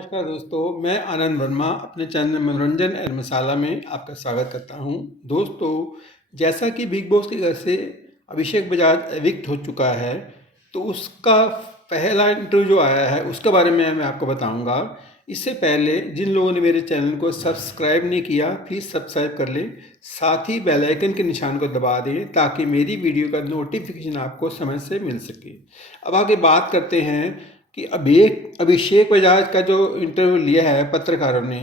नमस्कार दोस्तों, मैं आनंद वर्मा अपने चैनल मनोरंजन एंड मसाला में आपका स्वागत करता हूं। दोस्तों, जैसा कि बिग बॉस के घर से अभिषेक बजाज एविक्ट हो चुका है, तो उसका पहला इंटरव्यू जो आया है उसके बारे में मैं आपको बताऊंगा। इससे पहले जिन लोगों ने मेरे चैनल को सब्सक्राइब नहीं किया, प्लीज़ सब्सक्राइब कर लें। साथ ही बेल आइकन के निशान को दबा दें ताकि मेरी वीडियो का नोटिफिकेशन आपको समय से मिल सके। अब आगे बात करते हैं कि अभिषेक बजाज का जो इंटरव्यू लिया है पत्रकारों ने,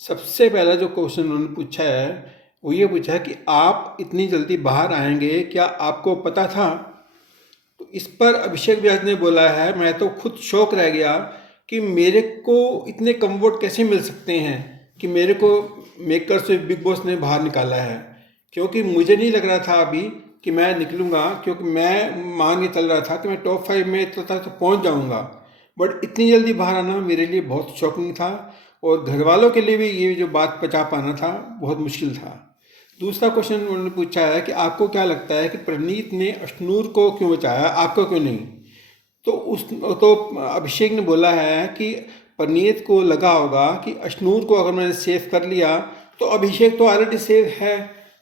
सबसे पहला जो क्वेश्चन उन्होंने पूछा है वो ये पूछा है कि आप इतनी जल्दी बाहर आएंगे, क्या आपको पता था? तो इस पर अभिषेक बजाज ने बोला है, मैं तो खुद शौक रह गया कि मेरे को इतने कम वोट कैसे मिल सकते हैं कि मेरे को मेकर से बिग बॉस ने बाहर निकाला है, क्योंकि मुझे नहीं लग रहा था अभी कि मैं निकलूँगा, क्योंकि मैं मान के चल रहा था कि मैं टॉप 5 में तो पहुँच जाऊँगा। बट इतनी जल्दी बाहर आना मेरे लिए बहुत शॉकिंग था और घर वालों के लिए भी ये जो बात पचा पाना था बहुत मुश्किल था। दूसरा क्वेश्चन उन्होंने पूछा है कि आपको क्या लगता है कि प्रनीत ने अश्नूर को क्यों बचाया, आपको क्यों नहीं? तो अभिषेक ने बोला है कि प्रनीत को लगा होगा कि अश्नूर को अगर मैंने सेव कर लिया तो अभिषेक तो ऑलरेडी सेव है,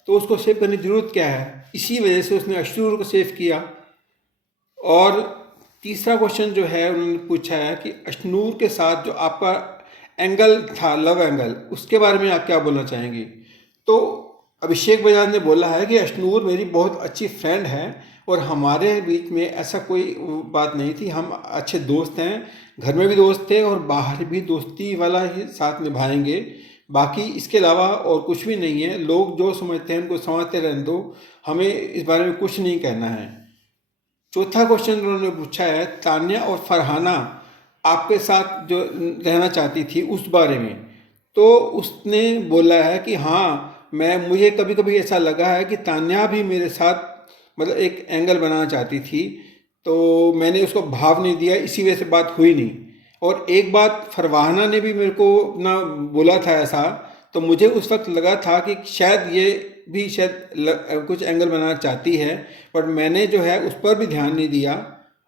तो उसको सेव करने की ज़रूरत क्या है, इसी वजह से उसने अश्नूर को सेव किया। और तीसरा क्वेश्चन जो है उन्होंने पूछा है कि अश्नूर के साथ जो आपका एंगल था, लव एंगल, उसके बारे में आप क्या बोलना चाहेंगी? तो अभिषेक बजाज ने बोला है कि अश्नूर मेरी बहुत अच्छी फ्रेंड है और हमारे बीच में ऐसा कोई बात नहीं थी, हम अच्छे दोस्त हैं, घर में भी दोस्त थे और बाहर भी दोस्ती वाला ही साथ निभाएंगे। बाकी इसके अलावा और कुछ भी नहीं है। लोग जो समझते हैं उनको समझते रहने दो, हमें इस बारे में कुछ नहीं कहना है। चौथा क्वेश्चन उन्होंने पूछा है, तान्या और फरहाना आपके साथ जो रहना चाहती थी उस बारे में। तो उसने बोला है कि हाँ, मुझे कभी कभी ऐसा लगा है कि तान्या भी मेरे साथ मतलब एक एंगल बनाना चाहती थी, तो मैंने उसको भाव नहीं दिया, इसी वजह से बात हुई नहीं। और एक बात फरहाना ने भी मेरे को ना बोला था ऐसा, तो मुझे उस वक्त लगा था कि शायद ये भी कुछ एंगल बनाना चाहती है, बट मैंने जो है उस पर भी ध्यान नहीं दिया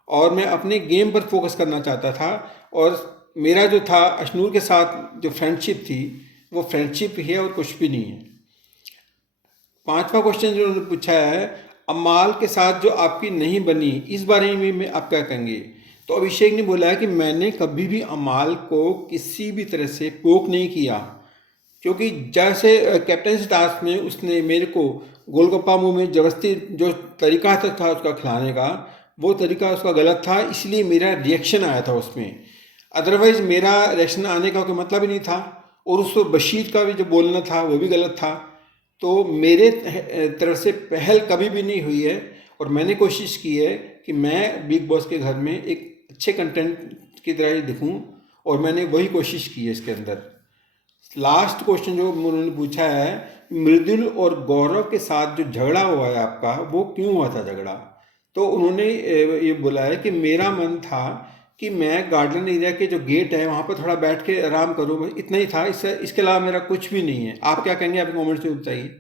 और मैं अपने गेम पर फोकस करना चाहता था। और मेरा जो था अश्नूर के साथ जो फ्रेंडशिप थी वो फ्रेंडशिप ही है और कुछ भी नहीं है। पांचवा क्वेश्चन जो उन्होंने पूछा है, अमाल के साथ जो आपकी नहीं बनी, इस बारे में आप क्या कहेंगे? तो अभिषेक ने बोला है कि मैंने कभी भी अमाल को किसी भी तरह से पोक नहीं किया, क्योंकि जैसे कैप्टन टास्क में उसने मेरे को गोलगप्पा मुंह में जबरदस्ती जो तरीका था उसका खिलाने का, वो तरीका उसका गलत था, इसलिए मेरा रिएक्शन आया था उसमें। अदरवाइज़ मेरा रिएक्शन आने का कोई मतलब ही नहीं था। और उस बशीर का भी जो बोलना था वो भी गलत था। तो मेरे तरफ से पहल कभी भी नहीं हुई है और मैंने कोशिश की है कि मैं बिग बॉस के घर में एक अच्छे कंटेंट की तरह ही दिखूं और मैंने वही कोशिश की है इसके अंदर। लास्ट क्वेश्चन जो उन्होंने पूछा है, मृदुल और गौरव के साथ जो झगड़ा हुआ है आपका, वो क्यों हुआ था झगड़ा? तो उन्होंने ये बोला है कि मेरा मन था कि मैं गार्डन एरिया के जो गेट है वहाँ पर थोड़ा बैठ के आराम करूँ, बस इतना ही था, इसके अलावा मेरा कुछ भी नहीं है। आप क्या कहेंगे? आप कमेंट्स में बताइए।